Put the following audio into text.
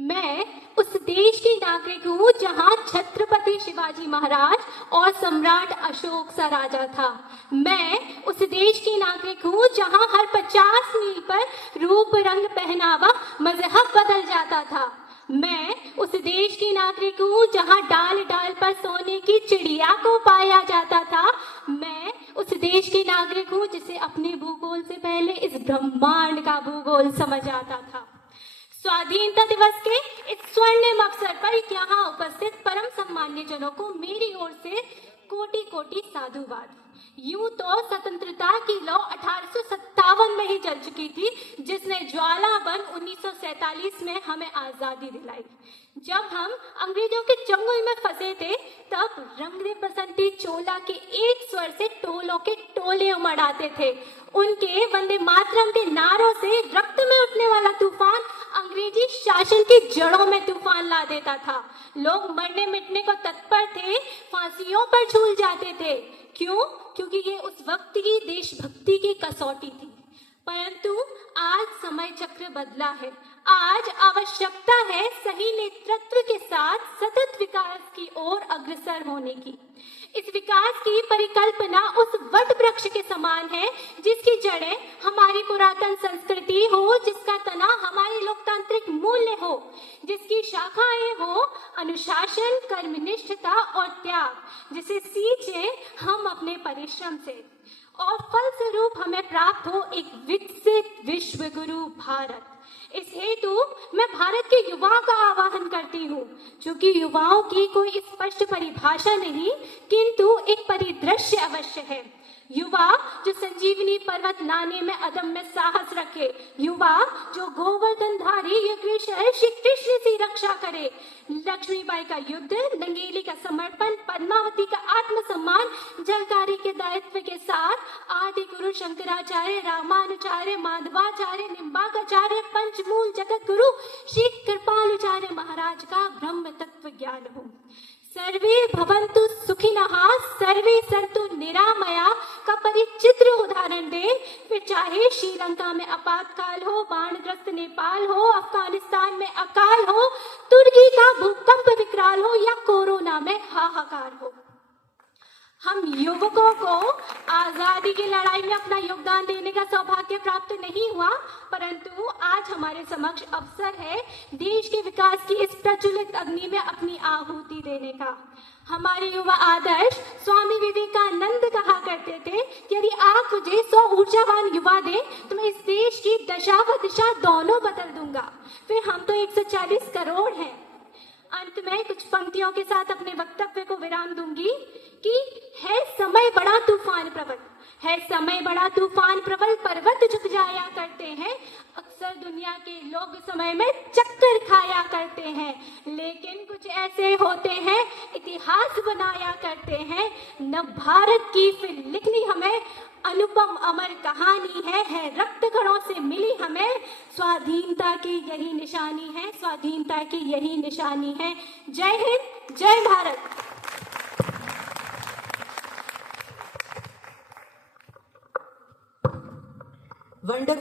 मैं उस देश की नागरिक हूँ जहाँ छत्रपति शिवाजी महाराज और सम्राट अशोक सा राजा था। मैं उस देश की नागरिक हूँ जहाँ हर 50 मील पर रूप रंग पहनावा मजहब बदल जाता था। मैं उस देश की नागरिक हूँ जहाँ डाल डाल पर सोने की चिड़िया को पाया जाता था। मैं उस देश की नागरिक हूँ जिसे अपने भूगोल से पहले इस ब्रह्मांड का भूगोल समझ आता था। स्वाधीनता दिवस के इस स्वर्णिम अवसर पर यहाँ उपस्थित परम सम्मान्य जनों को मेरी ओर से कोटि कोटि साधुवाद। यूं तो स्वतंत्रता की लौ 1857 में ही जल चुकी थी, जिसने ज्वाला बन 1947 में हमें आजादी दिलाई। जब हम अंग्रेजों के चंगुल में फंसे थे, तब रंग दे बसंती चोला के एक स्वर से टोलों के टोले उमड़ आते थे। उनके वंदे मातरम के नारों से रक्त में उठने वाला तूफान अंग्रेजी शासन की जड़ों में तूफान ला देता था। लोग मरने मिटने को तत्पर थे, फांसियों पर झूल जाते थे। क्यों? क्योंकि ये उस वक्त की देशभक्ति की कसौटी थी। परंतु आज समय चक्र बदला है। आज आवश्यकता है सही नेतृत्व के साथ सतत विकास की ओर अग्रसर होने की। इस विकास की परिकल्पना उस वट वृक्ष के समान है जिसकी जड़ें हमारी पुरातन संस्कृति हो, जिसका तना हमारे लोकतांत्रिक मूल्य हो, जिसकी शाखाएं हो अनुशासन, कर्मनिष्ठता और त्याग, जिसे सींचे हम अपने परिश्रम से और फलस्वरूप हमें प्राप्त हो एक विकसित विश्व गुरु भारत। इस हेतु मैं भारत के युवाओं का आह्वान करती हूँ, क्योंकि युवाओं की कोई स्पष्ट परिभाषा नहीं, किंतु एक परिदृश्य अवश्य है। युवा जो संजीवनी पर्वत लाने में अदम्य साहस रखे, युवा जो गोवर्धनधारी युगेश्वर श्री कृष्ण की रक्षा करे, लक्ष्मीबाई का युद्ध, नंगेली का समर्पण, पद्मावती का आत्मसम्मान, जलकारी के दायित्व के साथ आदि गुरु शंकराचार्य, रामानुचार्य, माधवाचार्य, निम्बाकाचार्य, पंचमूल जगत गुरु श्री कृपालुचार्य महाराज का ब्रह्म तत्व ज्ञान हो। सर्वे भवन्तु सुखिनः, सर्वे सन्तु निरामया का परिचित्र उदाहरण दे। फिर चाहे श्रीलंका में आपातकाल हो, बाढ़ग्रस्त नेपाल हो, अफगानिस्तान में अकाल हो, तुर्की का भूकंप विकराल हो या कोरोना में हाहाकार हो। हम युवकों को आजादी की लड़ाई में अपना योगदान देने का सौभाग्य प्राप्त नहीं हुआ, परंतु आज हमारे समक्ष अवसर है देश के विकास की इस प्रज्वलित अग्नि में अपनी आहुति देने का। हमारे युवा आदर्श स्वामी विवेकानंद कहा करते थे कि यदि आप मुझे 100 ऊर्जावान युवा दें तो मैं इस देश की दशा व दिशा दोनों बदल दूंगा। फिर हम तो 140 करोड़ हैं। अंत में कुछ पंक्तियों के साथ अपने वक्तव्य को विराम दूंगी कि है समय बड़ा तूफान प्रबल, है समय बड़ा तूफान प्रबल, पर्वत झुक जाया करते हैं। अक्सर दुनिया के लोग समय में चक्कर खाया करते हैं, लेकिन कुछ ऐसे होते हैं इतिहास बनाया करते हैं। न भारत की फिर लिखनी हमें अनुपम अमर कहानी है रक्त कणों से मिली हमें। स्वाधीनता की यही निशानी है, स्वाधीनता की यही निशानी है। जय हिंद, जय भारत। वंडरफुल।